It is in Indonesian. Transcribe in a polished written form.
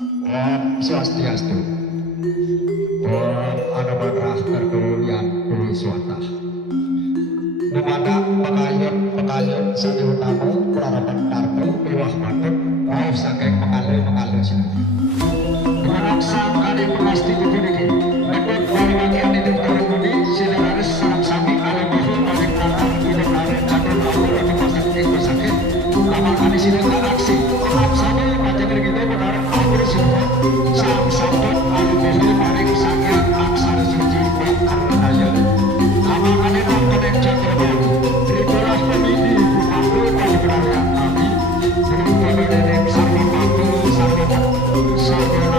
Om Swastiastu. Om Anamanrah Kardo yang Suwata. Namada pekayun sani utamu pelarapan kardo piwah matut mau saking mengalu sinati. Menang sang kali pasti dituniki. Menurut bagian itu tahun ini silaris sarang sami alam bahu paling datang ini kare jatuh lalu di pasar sakit. Lama kali silakan aksi. Sami baca begitu benar akhir semua. Sang sambut alu bahu paling sakit aksara suci berkarya. Lama kali nampak jatuh lalu. Itulah pemini aku dari berharga kami. Berubah dari sarwa batu sarwa